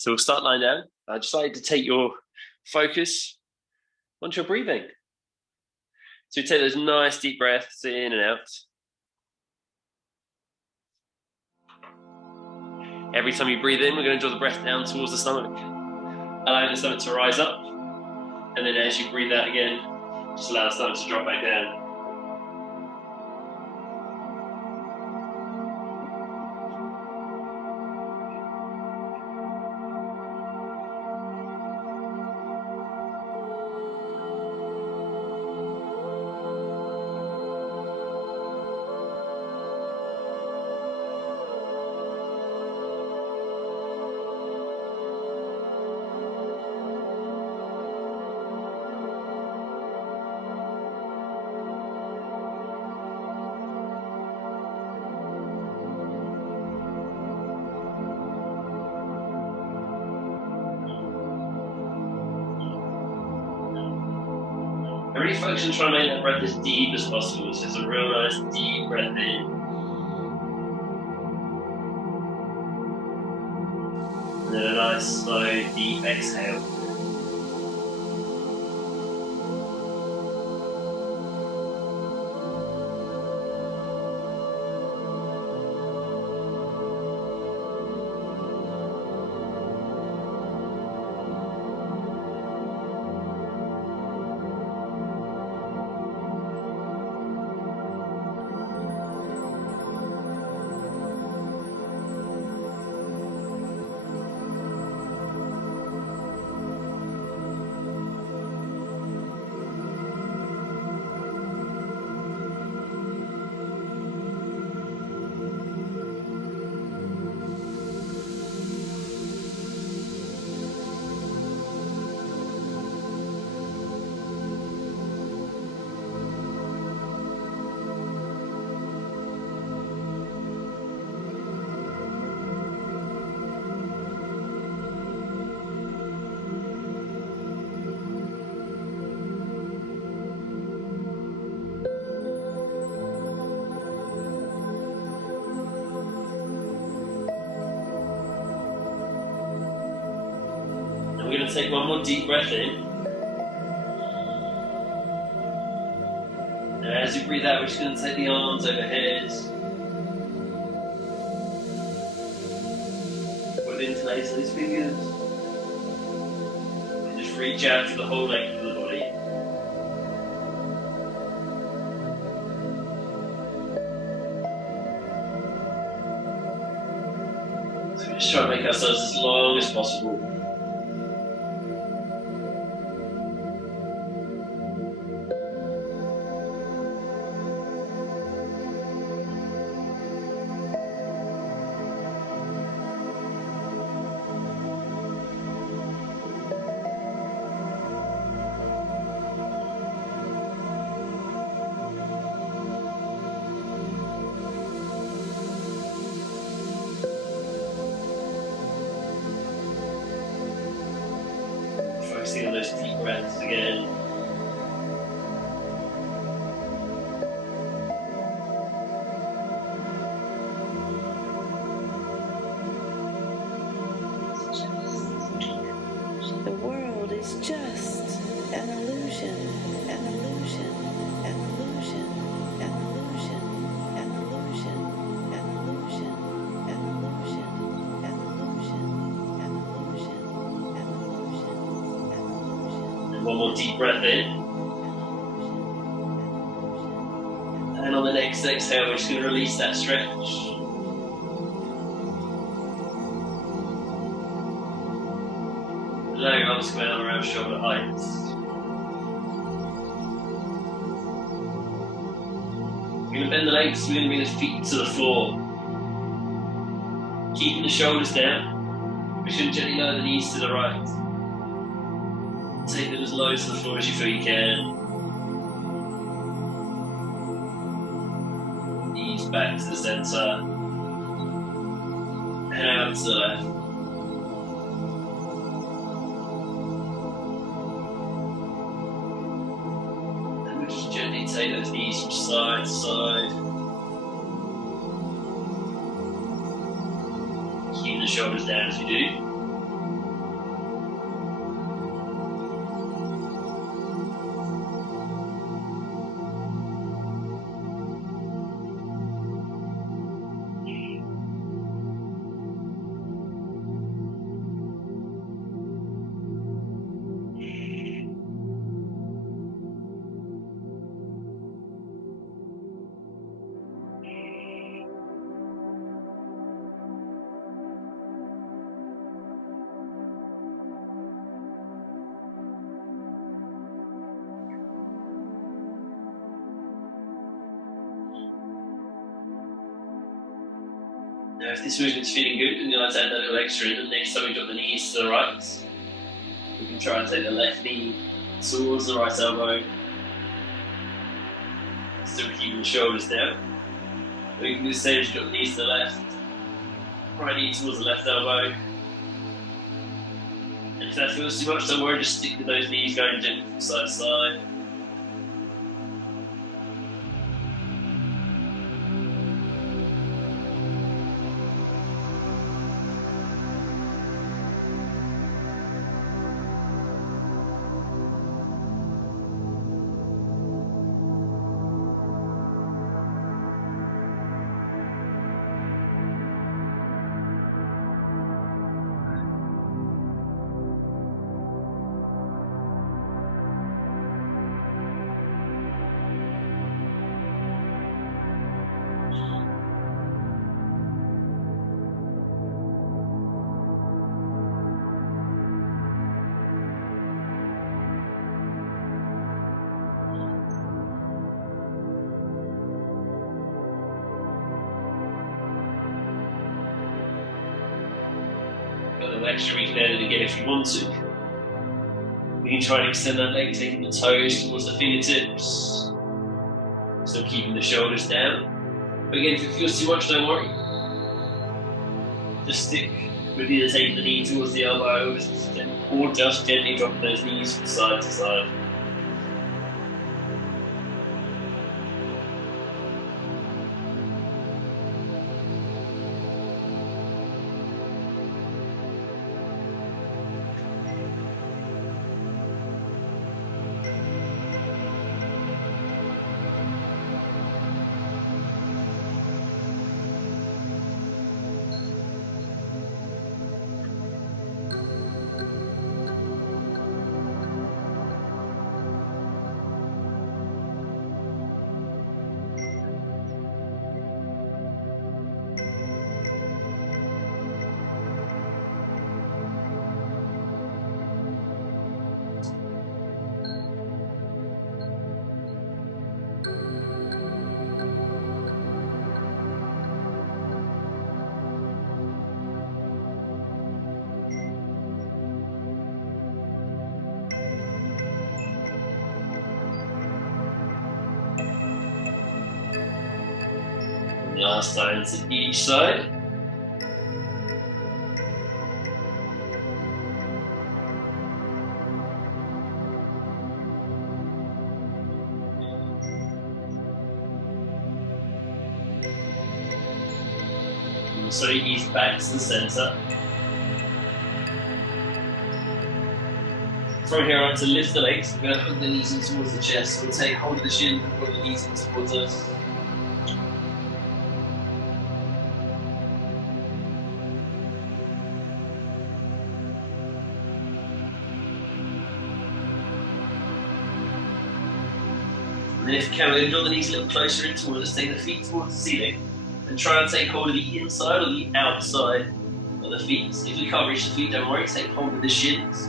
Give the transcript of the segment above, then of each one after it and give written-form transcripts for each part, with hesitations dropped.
So we'll start lying down. I just like to take your focus onto your breathing. So you take those nice deep breaths in and out. Every time you breathe in, we're going to draw the breath down towards the stomach, allowing the stomach to rise up. And then as you breathe out again, just allow the stomach to drop back down. I really focus on trying to make that breath as deep as possible. So it's a real nice deep breath in. And then a nice slow deep exhale. We're going to take one more deep breath in. And as you breathe out, we're just going to take the arms overhead. We'll interlace those fingers. And just reach out to the whole length of the body. So we just try to make ourselves as long as possible. Focusing on those deep breaths again. The world is just an illusion, an illusion, an illusion, an illusion, an illusion, an illusion, an illusion, an illusion, an illusion, an illusion. And one more deep breath in. And on the next exhale, we're just going to release that stretch. Allow your arms to come out around shoulder height. We're going to bend the legs, we're going to bring the feet to the floor. Keeping the shoulders down. We're just going to gently lower the knees to the right. Take them as low to the floor as you feel you can. Knees back to the center. And out to the left. Gently take those knees from side to side. Keep the shoulders down as you do. Now, if this movement's feeling good, and you like to add that little extra in, the next time we drop the knees to the right, we can try and take the left knee towards the right elbow. Still keeping the shoulders down. We can do the same as you drop the knees to the left. Right knee towards the left elbow. And if that feels too much, don't worry, just stick with those knees going gently from side to side. Got a little extra, we can add it again if you want to. We can try and extend that leg, taking the toes towards the fingertips. Still keeping the shoulders down. But again, if it feels too much, don't worry. Just stick with either taking the knee towards the elbow or just gently dropping those knees from side to side. Last time to each side. So ease back to the center. From here on to lift the legs, we're going to hook the knees in towards the chest. So we'll take hold of the shin, put the knees in towards us. And then if you can, we're going to draw the knees a little closer in towards us, take the feet towards the ceiling, and try and take hold of the inside or the outside of the feet. If we can't reach the feet, don't worry, take hold of the shins.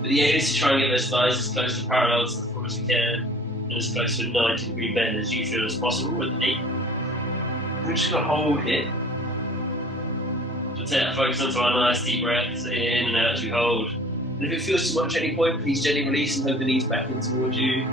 But the aim is to try and get those thighs as close to parallel to the floor as we can, and as close to a 90-degree bend as you feel as possible with the knee. We're just going to hold here. So take that focus onto our nice deep breaths in and out as we hold. And if it feels too much at any point, please gently release and hug the knees back in towards you.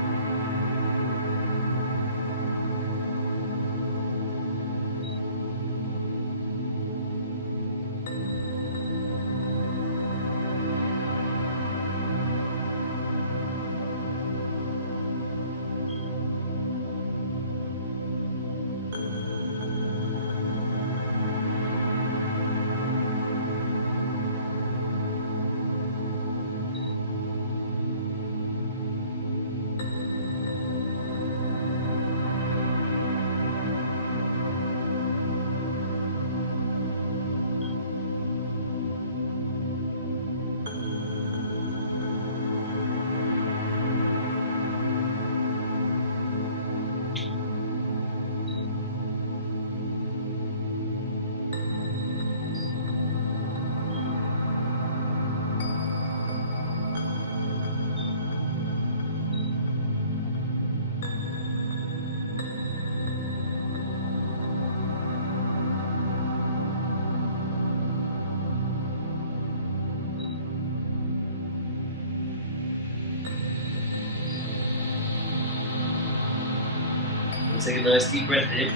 Take a nice deep breath in.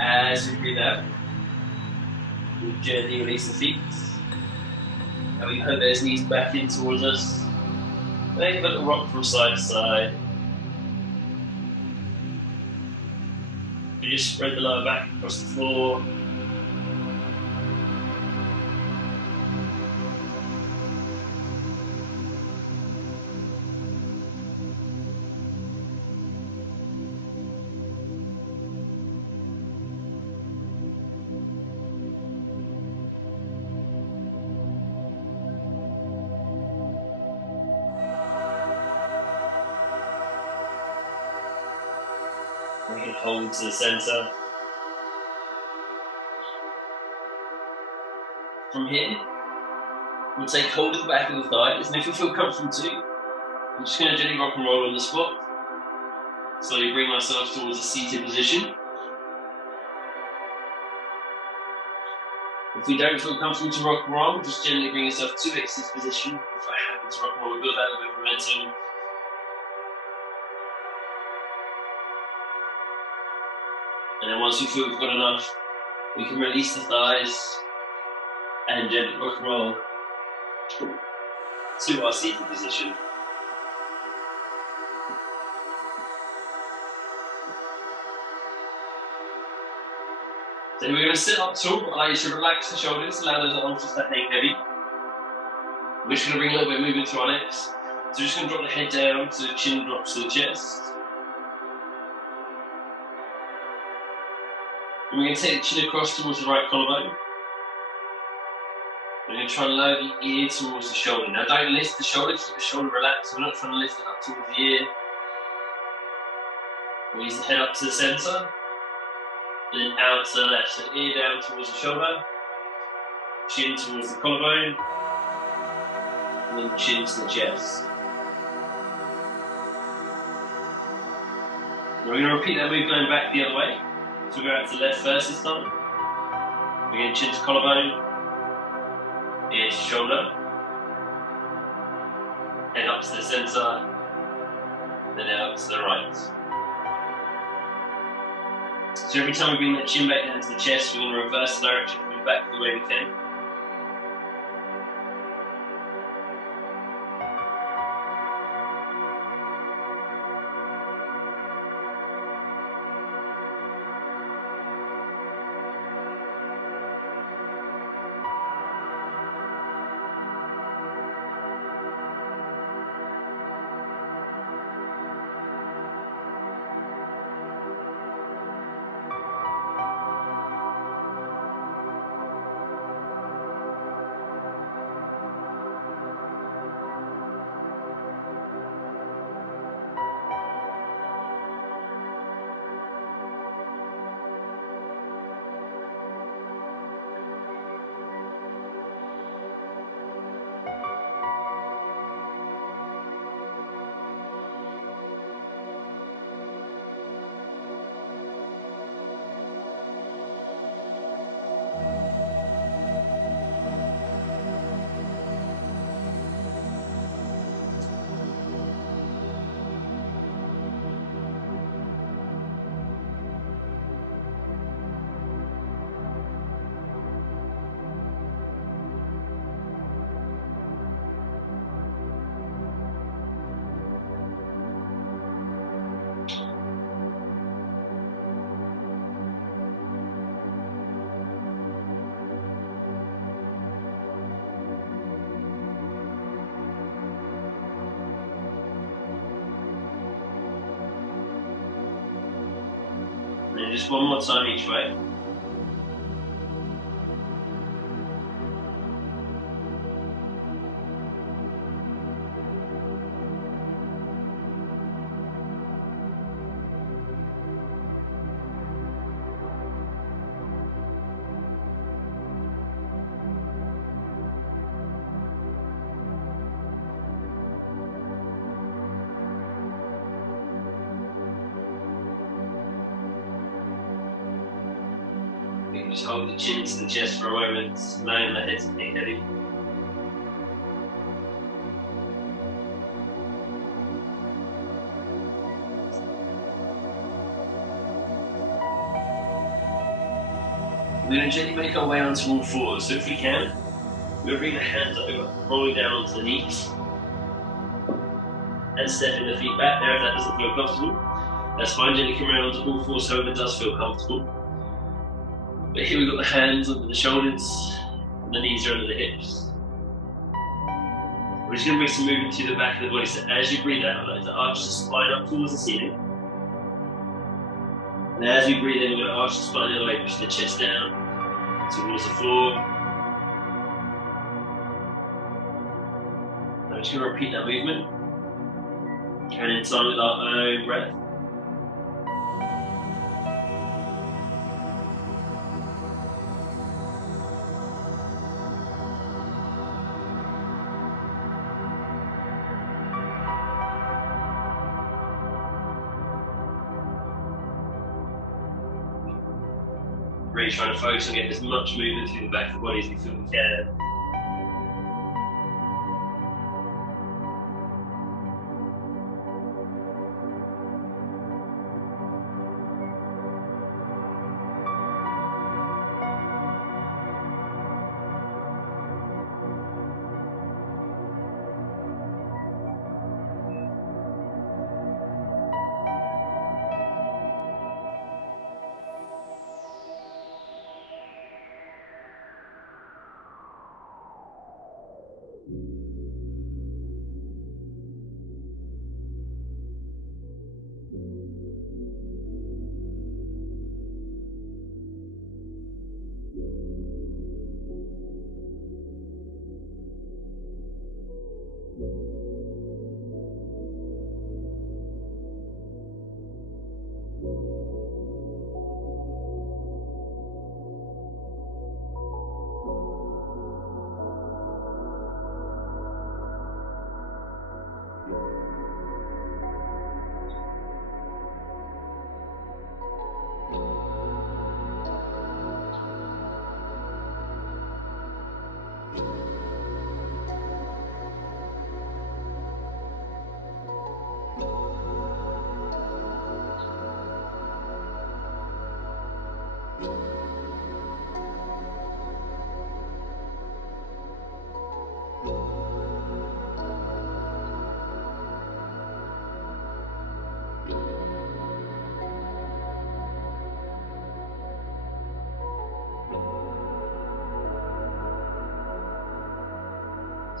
As you breathe out, we gently release the feet. And we put those knees back in towards us. Make a little rock from side to side. We just spread the lower back across the floor. We can hold to the center. From here, we'll take hold of the back of the thighs, and if you feel comfortable too, I'm just going to gently rock and roll on the spot. Slowly bring ourselves towards a seated position. If we don't feel comfortable to rock and roll, just gently bring yourself to a seated position. If I happen to rock and roll, we'll build that little bit of momentum. And then once we feel we've got enough, we can release the thighs and gently rock and roll to our seated position. So we're going to sit up tall, but allow you to relax the shoulders, allow those arms just to hang heavy. We're just going to bring a little bit of movement through our necks. So we're just going to drop the head down so the chin drops to the chest. And we're going to take the chin across towards the right collarbone. We're going to try and lower the ear towards the shoulder. Now don't lift the shoulder, keep the shoulder relaxed. We're not trying to lift it up towards the ear. We'll use the head up to the centre. And then out to the left. So ear down towards the shoulder. Chin towards the collarbone. And then chin to the chest. We're going to repeat that move going back the other way. So we'll go out to the left first this time. We're going to chin to collarbone. Ear to shoulder, head up to the centre, then out to the right. So every time we bring that chin back down to the chest, we're going to reverse the direction, move back the way we came. And just one more time each way. Just hold the chin to the chest for a moment, allowing the head to hang heavy. We're going to gently make our way onto all fours. So if we can, we're going to bring the hands over, rolling down onto the knees, and stepping the feet back there if that doesn't feel comfortable. That's fine, gently come around onto all fours, however it does feel comfortable. But here we've got the hands under the shoulders, and the knees are under the hips. We're just going to bring some movement to the back of the body. So as you breathe out, like to arch the spine up towards the ceiling. And as we breathe in, we're going to arch the spine the other way, push the chest down towards the floor. Now we're just going to repeat that movement. And in time with our own breath. Really trying to focus on getting as much movement through the back of the body as we feel we can.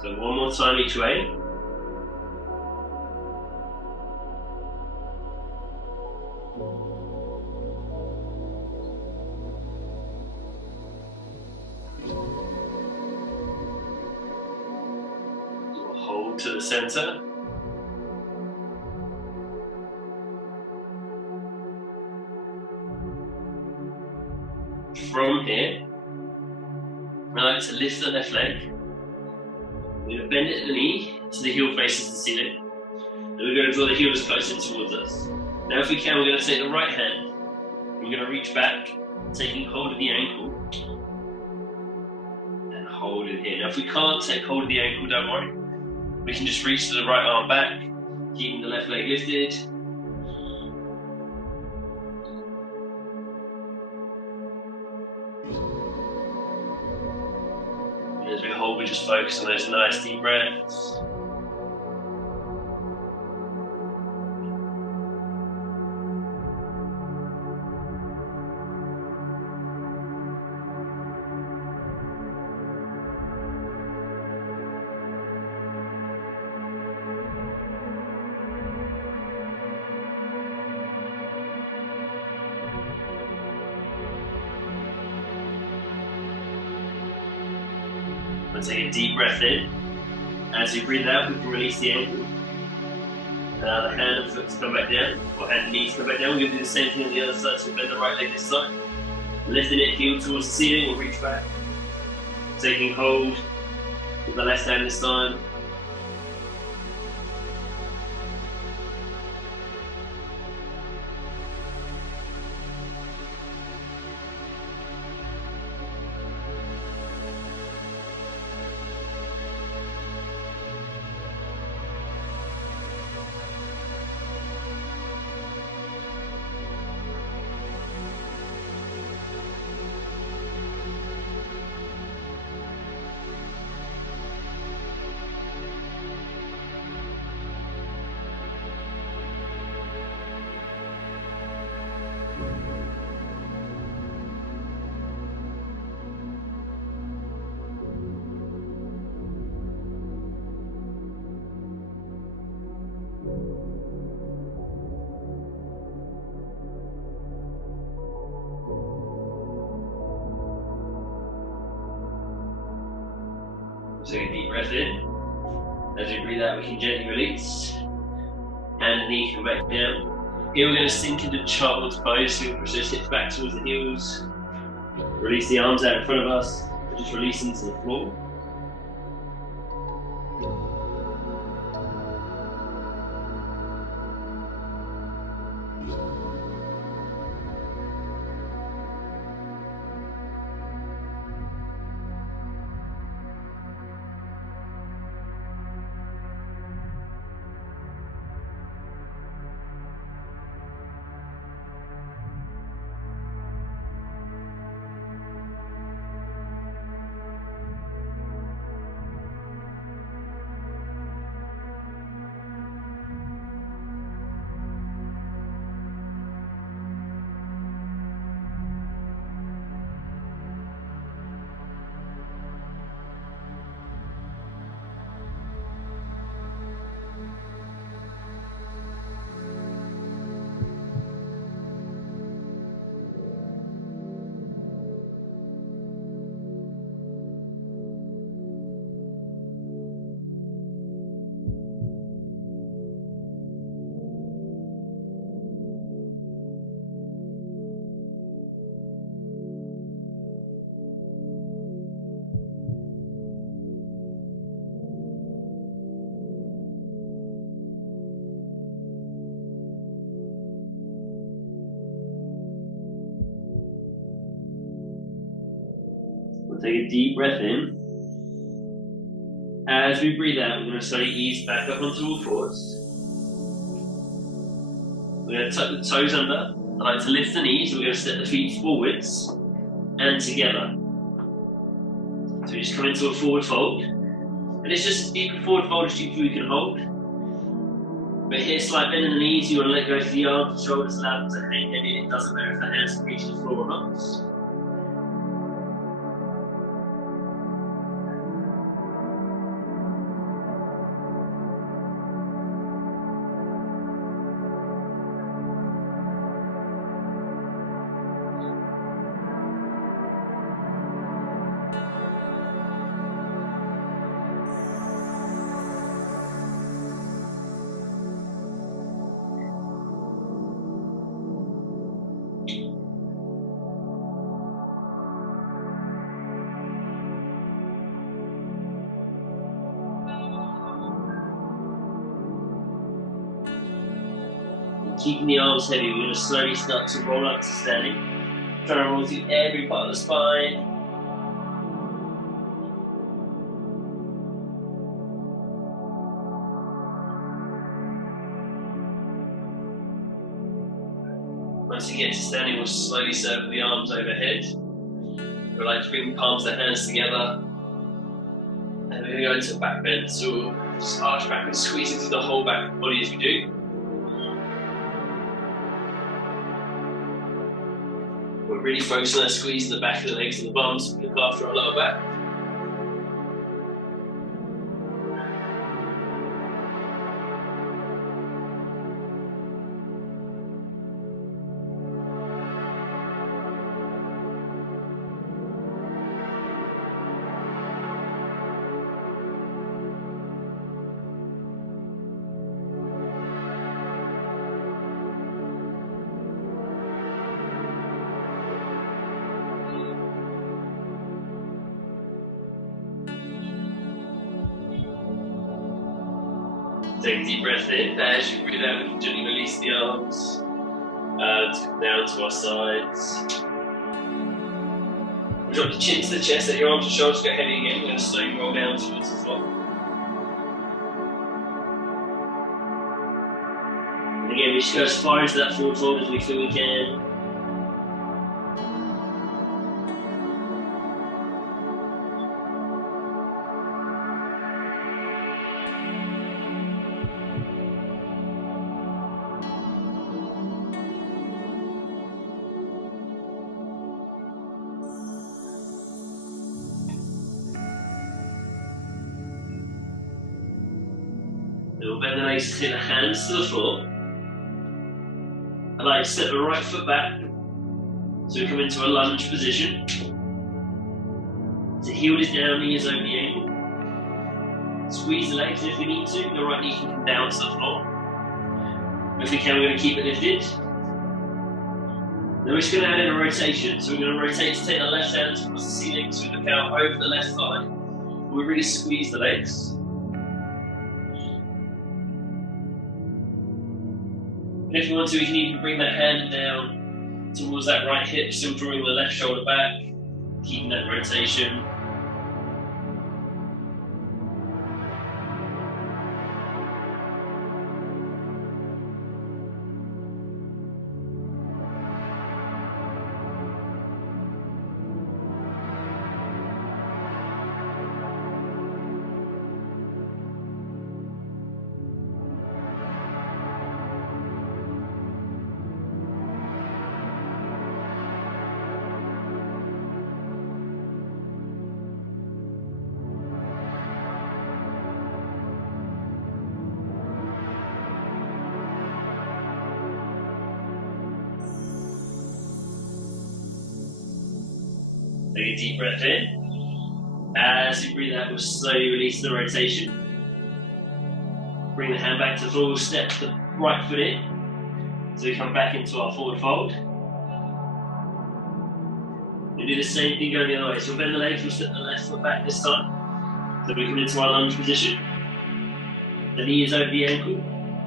So one more time each way. We'll hold to the center. From here, I like to lift the left leg. We're going to bend it at the knee so the heel faces the ceiling. And we're going to draw the heels closer towards us. Now if we can, we're going to take the right hand. We're going to reach back, taking hold of the ankle. And hold it here. Now if we can't take hold of the ankle, don't worry. We can just reach to the right arm back, keeping the left leg lifted. As we hold, we just focus on those nice deep breaths. And take a deep breath in. As you breathe out, we can release the ankle. Allow the hand and foot to come back down, or hand and knees to come back down. We're going to do the same thing on the other side, so bend the right leg this side. Lifting it, heel towards the ceiling, we'll reach back. Taking hold with the left hand this time. Take a deep breath in. As you breathe out, we can gently release. Hand and knee come back down. Here we're going to sink into child's pose, so we'll push those hips back towards the heels. Release the arms out in front of us, and just release into the floor. We'll take a deep breath in. As we breathe out, we're going to slowly ease back up onto all fours. We're going to tuck the toes under. I like to lift the knees. We're going to step the feet forwards and together. So we just come into a forward fold. And it's just deep forward fold as deep as we can hold. But here, slight bend in the knees. You want to let go to the arms and shoulders, allow them to hang heavy. It doesn't matter if the hands can reach the floor or not. Keeping the arms heavy, we're going to slowly start to roll up to standing. Trying to roll through every part of the spine. Once you get to standing, we'll slowly circle the arms overhead. We like to bring the palms of the hands together. And we're going to go into a back bend, so just arch back and squeeze into the whole back of the body as we do. We're really focusing on squeezing the back of the legs and the bums to look after our lower back. Take a deep breath in. As you breathe out, we can gently release the arms down to our sides. We drop the chin to the chest, let your arms and shoulders get heavy again. We're going to slowly roll down towards the floor. And again, we just go as far into that forward fold as we feel we can. We'll bend the legs, take the hands to the floor. I like to step the right foot back. So we come into a lunge position. So heel is down, knee is over the ankle. Squeeze the legs if we need to. The right knee can come down to the floor. If we can, we're going to keep it lifted. Then we're just going to add in a rotation. So we're going to rotate to take the left hand towards the ceiling to look out over the left thigh. We really squeeze the legs. And if you want to, we can even bring that hand down towards that right hip, still drawing the left shoulder back, keeping that rotation. Take a deep breath in. As you breathe out, we'll slowly release the rotation. Bring the hand back to the floor, we'll step the right foot in. So we come back into our forward fold. We'll do the same thing going the other way. So we'll bend the legs, we'll step the left foot back this time. So we come into our lunge position. The knee is over the ankle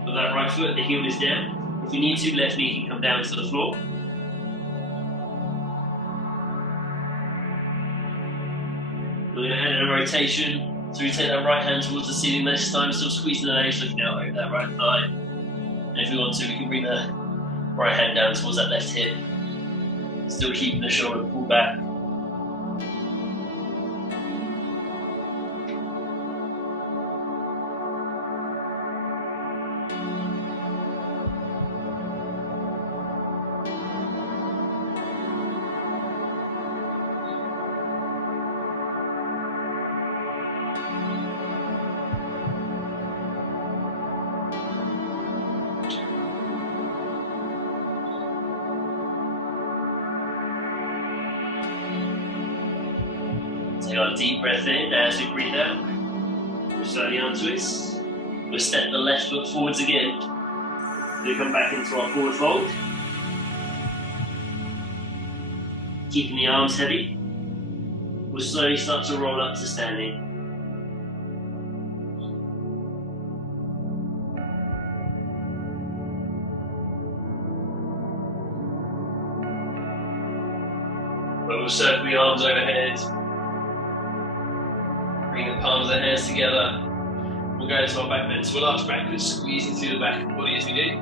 of that right foot, the heel is down. If you need to, left knee can come down to the floor. We're going to add in a rotation. So we take that right hand towards the ceiling this time, still squeezing the legs, looking out over that right thigh. And if we want to, we can bring the right hand down towards that left hip. Still keeping the shoulder pulled back. Take a deep breath in as we breathe out. We'll slowly untwist. We'll step the left foot forwards again. We'll come back into our forward fold. Keeping the arms heavy. We'll slowly start to roll up to standing. We'll circle the arms overhead. Bring the palms of the hands together. We'll go into our back bend. So we'll arch backwards, squeezing through the back of the body as we do.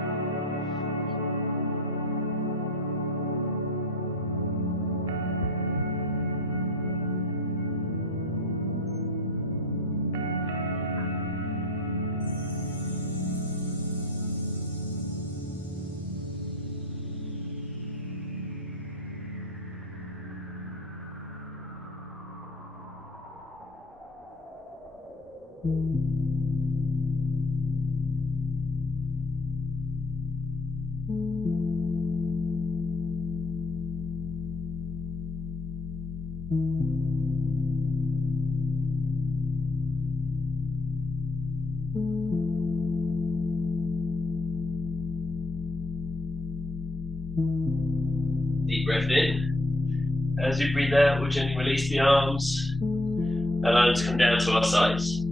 Deep breath in. As we breathe out, we'll gently release the arms, allow them to come down to our sides.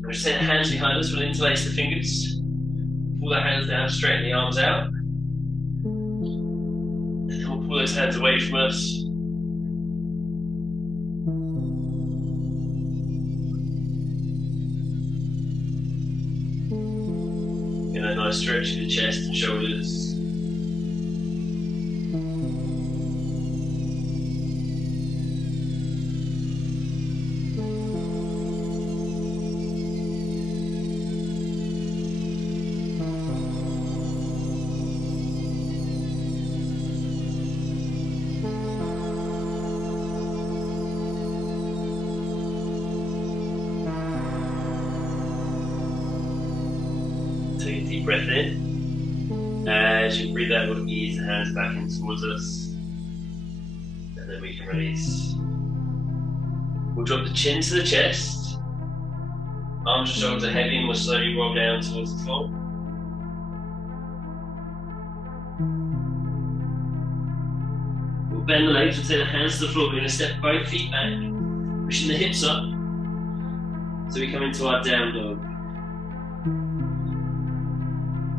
We'll just take the hands behind us, we'll interlace the fingers, pull the hands down, straighten the arms out, and then we'll pull those hands away from us. Get a nice stretch of the chest and shoulders. Take a deep breath in. As you breathe out, we'll ease the hands back in towards us. And then we can release. We'll drop the chin to the chest. Arms and shoulders are heavy and we'll slowly roll down towards the floor. We'll bend the legs, we'll take the hands to the floor. We're going to step both feet back, pushing the hips up. So we come into our down dog.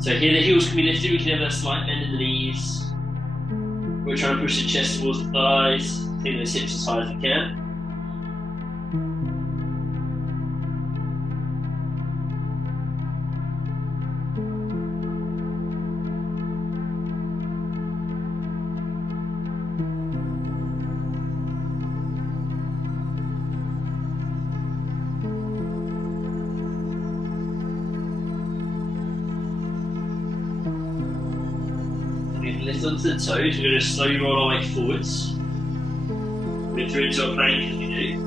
So here the heels can be lifted, we can have that slight bend in the knees. We'll try and push the chest towards the thighs, take those hips as high as we can. Lift onto the toes, we're going to slowly roll our way forwards. We're through into a plank as we do.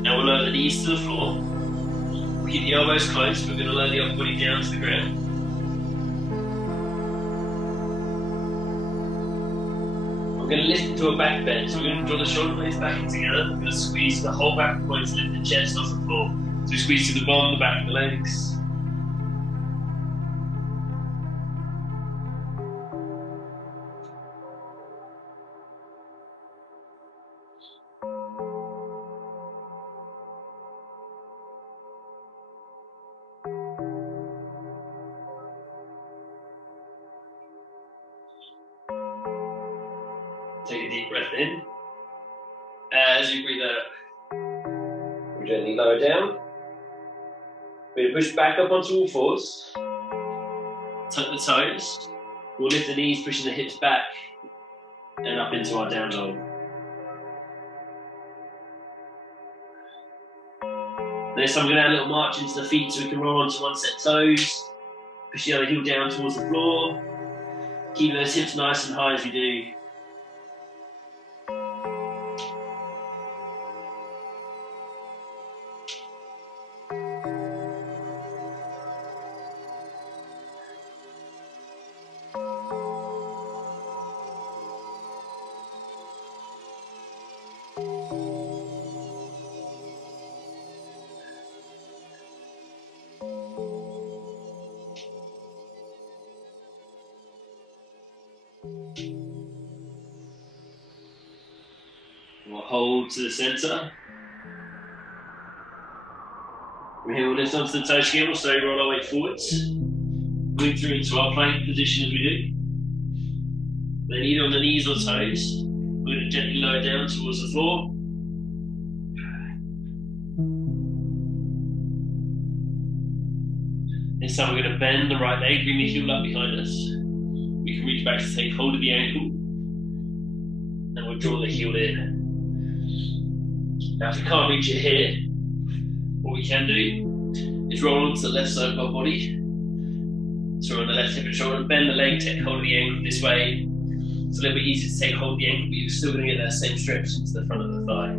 Now we'll lower the knees to the floor. We'll keep the elbows closed, we're going to lower the upper body down to the ground. We're going to lift into a back bend, so we're going to draw the shoulder blades back in together. We're going to squeeze the whole back point to lift the chest off the floor. So we squeeze to the bottom, the back of the legs. Take a deep breath in. As you breathe out, we'll gently lower down. We're going to push back up onto all fours. Tuck the toes. We'll lift the knees, pushing the hips back and up into our down dog. This time we're going to add a little march into the feet so we can roll onto one set toes. Push the other heel down towards the floor. Keep those hips nice and high as we do. We'll hold to the centre. From here we'll lift onto the toes again, we'll slowly roll our way forwards. Move through into our plank position as we do. Then either on the knees or toes, we're going to gently lower down towards the floor. This time we're going to bend the right leg, bring the heel up behind us. We can reach back to take hold of the ankle. And we'll draw the heel in. Now if we can't reach it here, what we can do is roll onto the left side of our body. So we're on the left hip and shoulder, and bend the leg, take hold of the ankle this way. It's a little bit easier to take hold of the ankle, but you're still going to get that same stretch into the front of the thigh.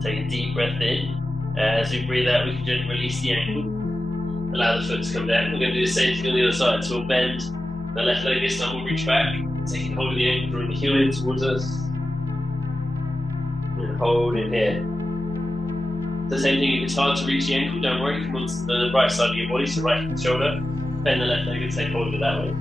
Take a deep breath in. As we breathe out, we can gently release the ankle. Allow the foot to come down. We're going to do the same thing on the other side. So we'll bend the left leg this time, we'll reach back, taking hold of the ankle, drawing the heel in towards us. And hold in here. The same thing, if it's hard to reach the ankle, don't worry, come onto the right side of your body, so right shoulder, bend the left leg and take hold of it that way.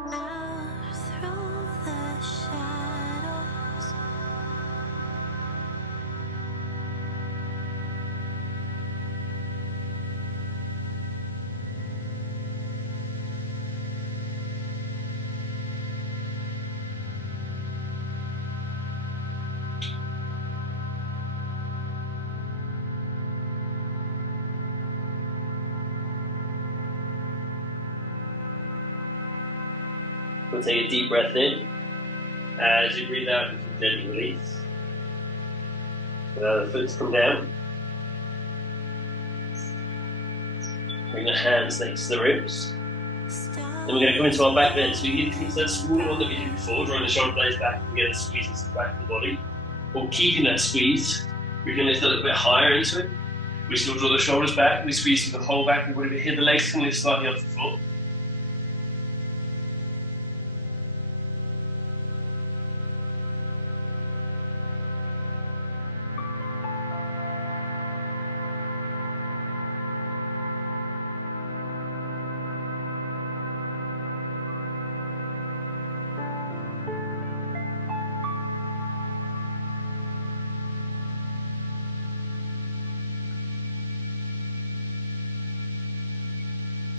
Out through the shadows, We'll take a deep breath in. As you breathe out, you can gently release. Allow the foot to come down. Bring the hands next to the ribs. Then we're going to come into our back bend. So we can use that small one that we did before, drawing the shoulder blades back and get a squeeze into the back of the body. Or keeping that squeeze, we can lift a little bit higher into it. We still draw the shoulders back, we squeeze through the whole back of the body, but here the legs can lift slightly off the floor.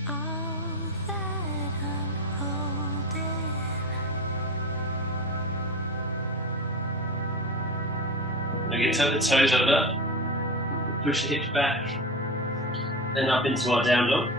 all that I'm holding. We can turn the toes over, push the hips back, then up into our down dog.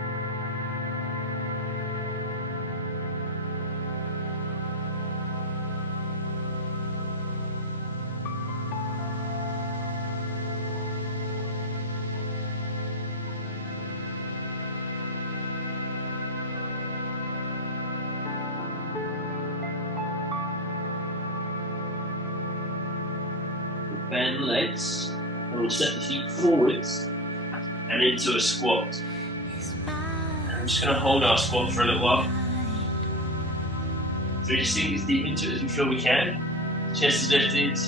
Bend the legs, and we'll step the feet forwards and into a squat. And I'm just going to hold our squat for a little while. So we just sink as deep into it as we feel we can. Chest is lifted.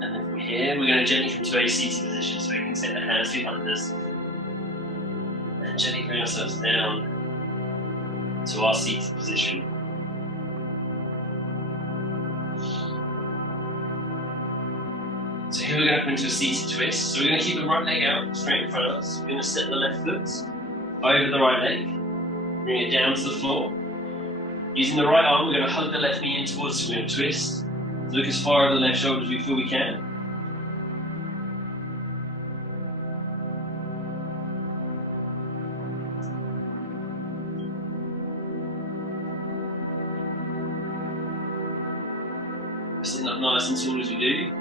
And then from here, we're going to gently come to a seated position, so we can set the hands behind us and gently bring ourselves down to our seated position. So here we're going to come into a seated twist. So we're going to keep the right leg out, straight in front of us. We're going to set the left foot over the right leg, bring it down to the floor. Using the right arm, we're going to hug the left knee in towards us. We're going to twist. Look as far over the left shoulder as we feel we can. Sitting up nice and tall as you do.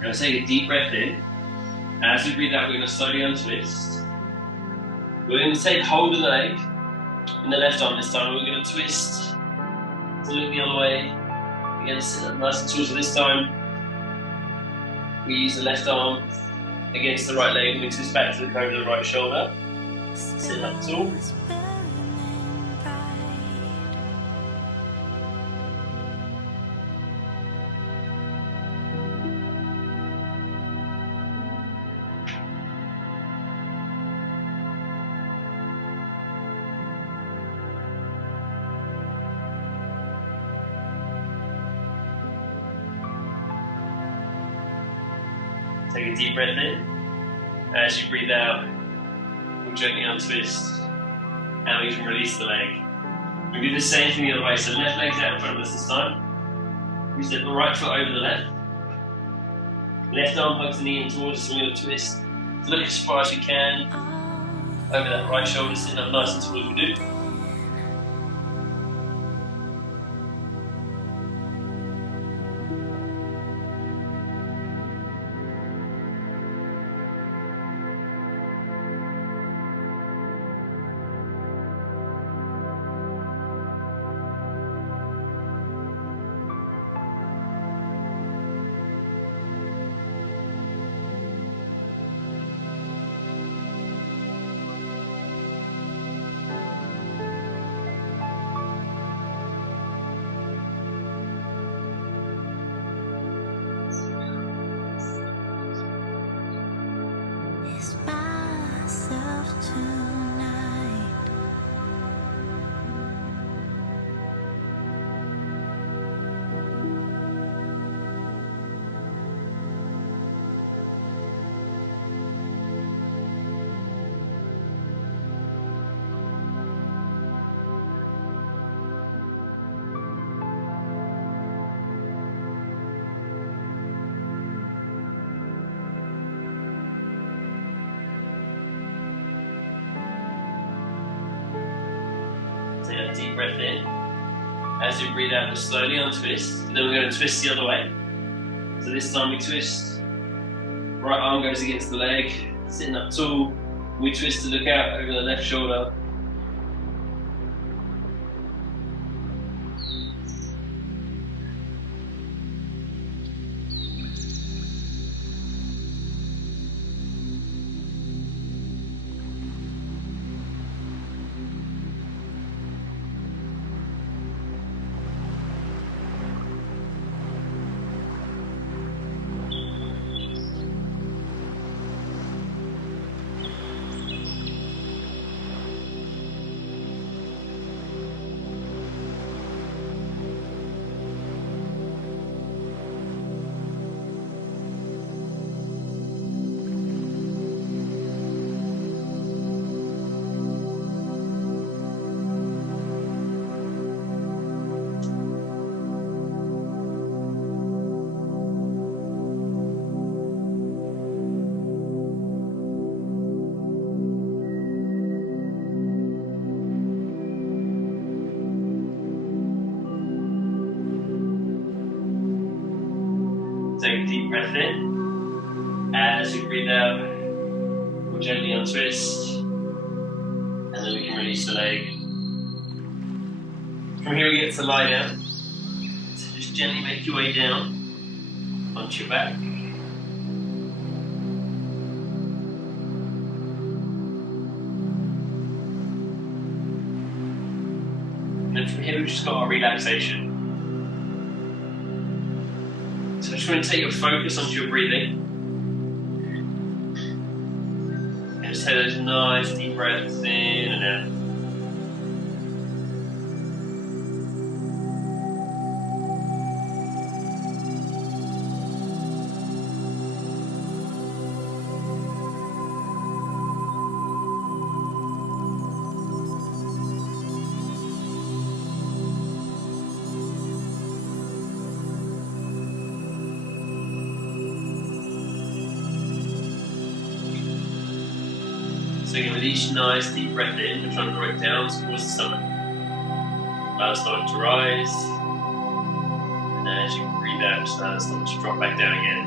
We're going to take a deep breath in. As we breathe out, we're going to slowly untwist. We're going to take hold of the leg in the left arm this time. We're going to twist to look the other way. We're going to sit up nice and tall. So this time, we use the left arm against the right leg and we twist back to the curve of the right shoulder. Sit up tall. Take a deep breath in. As you breathe out, we'll gently untwist and we can release the leg. We do the same thing the other way, so left leg's out in front of us this time. We step the right foot over the left. Left arm hugs the knee in towards us, and we're going to twist. So look as far as we can over that right shoulder, sitting up nice and tall as we do. Take a deep breath in. As you breathe out, we'll slowly untwist. And then we're going to twist the other way. So this time we twist. Right arm goes against the leg, sitting up tall. We twist to look out over the left shoulder. Take a deep breath in. As you breathe out, we'll gently untwist. And then we can release the leg. From here we get to lie down. So just gently make your way down onto your back. then from here we've just got our relaxation. So just want to take your focus onto your breathing. And just take those nice deep breaths in and out. So again, with each nice deep breath in, we're trying to draw it down towards the stomach. Allow the stomach to rise. And as you breathe out, just allow the stomach to drop back down again.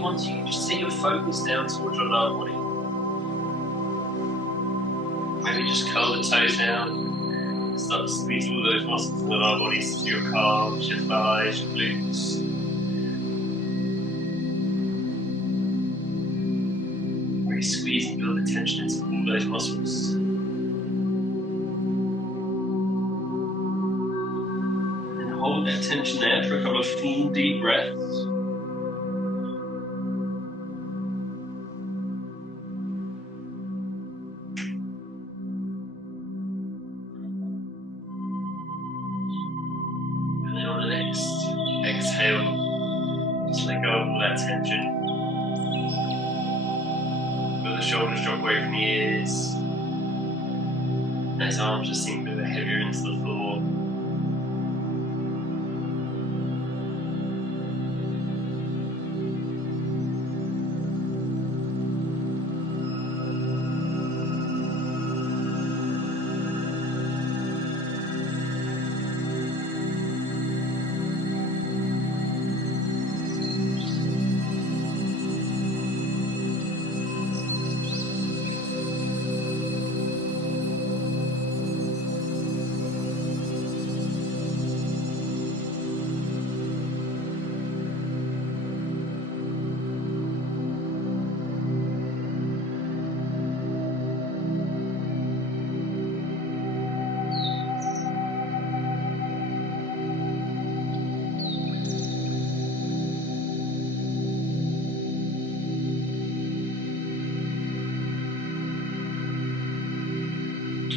Once you can just take your focus down towards your lower body. Maybe just curl the toes down. Start to squeeze all those muscles in the lower body, so your calves, your thighs, your glutes. Really squeeze and build the tension into all those muscles. And hold that tension there for a couple of full deep breaths. Exhale, just let go of all that tension. Feel the shoulders drop away from the ears. Those arms just sink a bit heavier into the floor.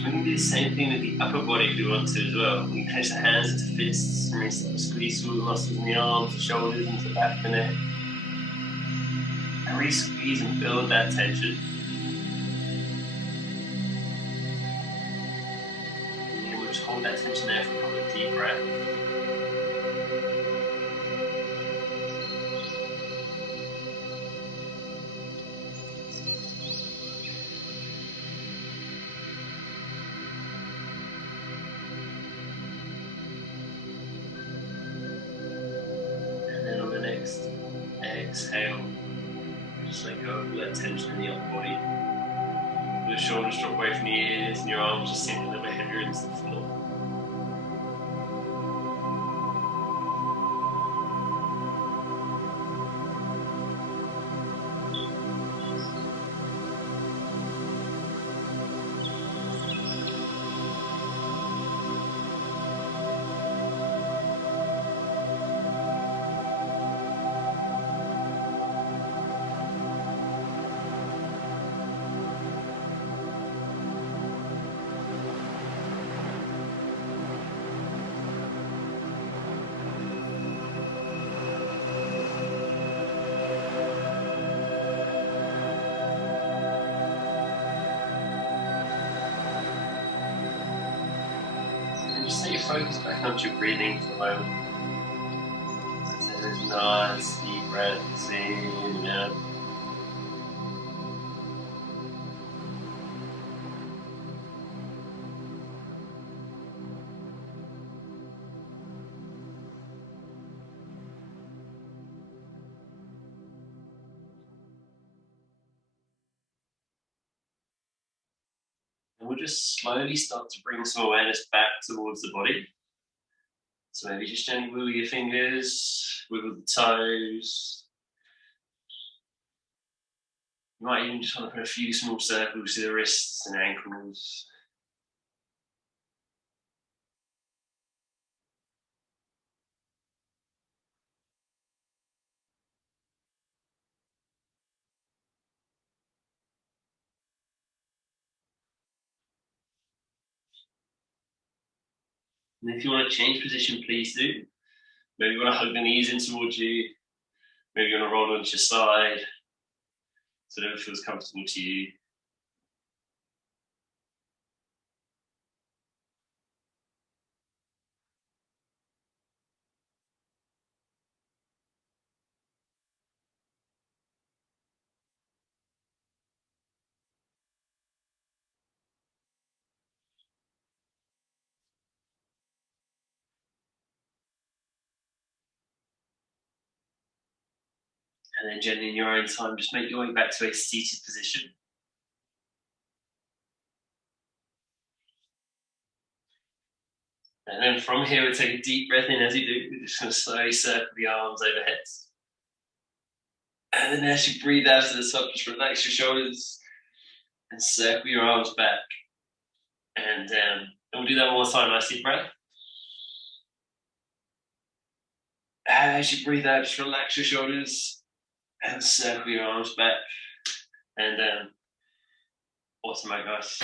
We can do the same thing with the upper body if we want to as well. We can clench the hands into fists and really start to squeeze through the muscles in the arms, the shoulders, into the back of the neck. And really squeeze and build that tension. And then we'll just hold that tension there for a couple of deep breaths. And then on the next exhale, just let go of all that tension in the upper body. The shoulders drop away from the ears and your arms just sink a little bit heavier into the floor. Just set your focus back onto your breathing for a moment. So those nice deep breaths in and out. And we'll just slowly start to bring some awareness back towards the body. So maybe just gently wiggle your fingers, wiggle the toes. You might even just want to put a few small circles to the wrists and ankles. And if you want to change position, please do. Maybe you want to hug the knees in towards you. Maybe you want to roll onto your side. So whatever feels comfortable to you. And then gently in your own time, just make your way back to a seated position. And then from here, we'll take a deep breath in as you do. We're just going to slowly circle the arms overhead. And then as you breathe out to the top, just relax your shoulders and circle your arms back and down. And we'll do that one more time. Nice deep breath. As you breathe out, just relax your shoulders and circle your arms back and down. Awesome, mate, guys.